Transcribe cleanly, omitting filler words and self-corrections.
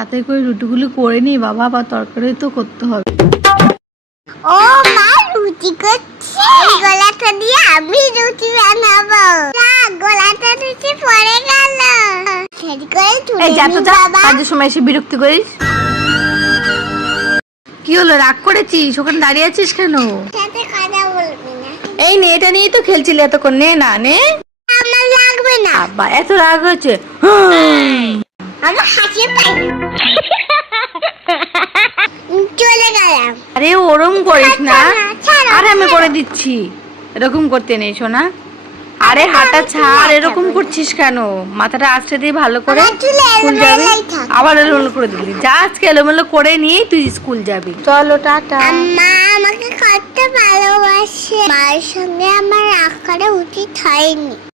তাতে করে রুটিগুলো করে নি বাবা, আবার তরকারি তো করতে হবে। ও মা রুটি করছে, গোলাটা দিয়ে আমি রুটি বানাবো। না গোলাটা রুটি পড়ে গেল। সেটি করে তুলে এই যা তো নিই যা, বাবা। কাজের সময় এসে বিরক্তি করিস। কি হলো, রাগ করেছিস? ওখানে দাঁড়িয়ে আছিস কেন? সাথে কথা বলবি না। এই নে, এটা নিয়েই তো খেলছিলি এতক্ষণ, নে না নে। আমার লাগবে না। আব্বা এত রাগ হয়েছে। আমার হাসি পাই। চলে গেলাম। আরে ওরম করিস না, ছাড়ো, আরে আমি করে দিচ্ছি। এরকম করতে নেই সোনা। আরে হাঁটা ছাড়, এরকম করছিস কেন? মাথাটা আঁচড়ে দিয়ে ভালো করে আমার চুল স্কুল যাবি। এলোমেলোই থাকে। আবার এলোমেলো করে দিবি। যা আজকে এলোমেলো করে নিয়েই তুই স্কুল যাবি। চলো টাটা। মা আমাকে করতে ভালোবাসে। মায়ের সঙ্গে আমার রাগ করা উচিত হয়নি।